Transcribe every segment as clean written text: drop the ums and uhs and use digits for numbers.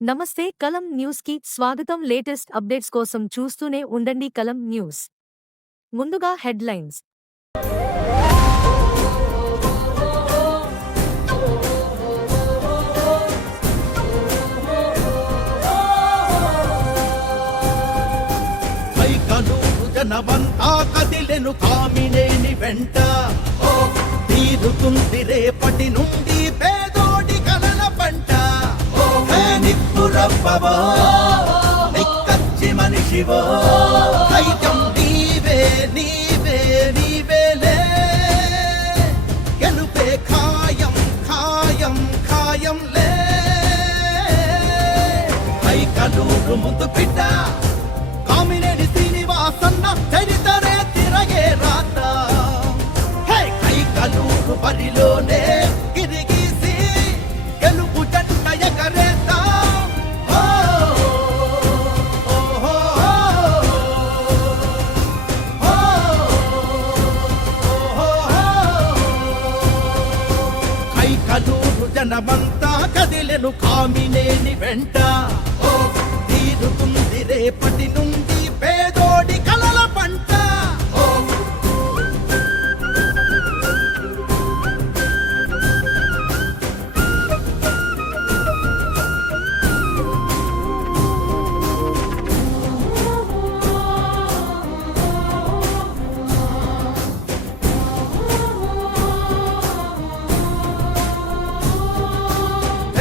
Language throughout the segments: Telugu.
నమస్తే కలం న్యూస్ కి స్వాగతం. లేటెస్ట్ అప్డేట్స్ కోసం చూస్తూనే ఉండండి కలం న్యూస్. ముందుగా హెడ్లైన్స్. జనమంతా కదిలెను కామినేని వెంట తీరుతుంది రేపటి నుండి పేదోడి కలల పంట. నిప్పురవ్వవో నిక్కచ్చి మనిషివో ధైర్యం నీవే నీవే నీవేలే. గెలుపే ఖాయం ఖాయం ఖాయంలే. కైకలూరు ముందు బిడ్డ కామినేని శ్రీనివాసన్న చరితరే తిరగే రాత. కైకలూరు బరిలోనే గిరిగీసి గెలుపు జంట ఎగరేత. కైకలూరు జనమంతా కదిలెను కామినేని వెంట తీరుతుంది రేపటి నుండి పేదోడి కలల పంట.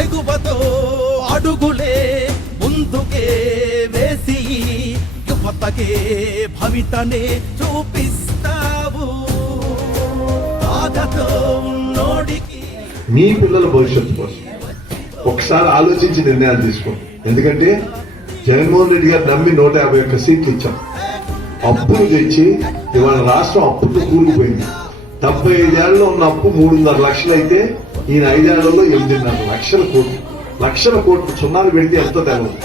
ఎగువతో అడుగులే ముందుకే వేసి యువతకే భవితనే చూపిస్తావు. బాధతో ఉన్నోడికి మీ పిల్లల భవిష్యత్తు కోసం ఒకసారి ఆలోచించి నిర్ణయాలు తీసుకోండి. ఎందుకంటే జగన్మోహన్ రెడ్డి గారు నమ్మి 151 సీట్లు ఇచ్చాం. అప్పులు తెచ్చి ఇవాళ రాష్ట్రం అప్పుతో కూరుకుపోయింది. 75 ఏళ్లలో ఉన్న అప్పు 3.5 లక్షలు అయితే ఈయన 5 ఏళ్లలో 8.5 లక్షల కోట్లు సున్నాలు పెడితే ఎంతో తెలవదు.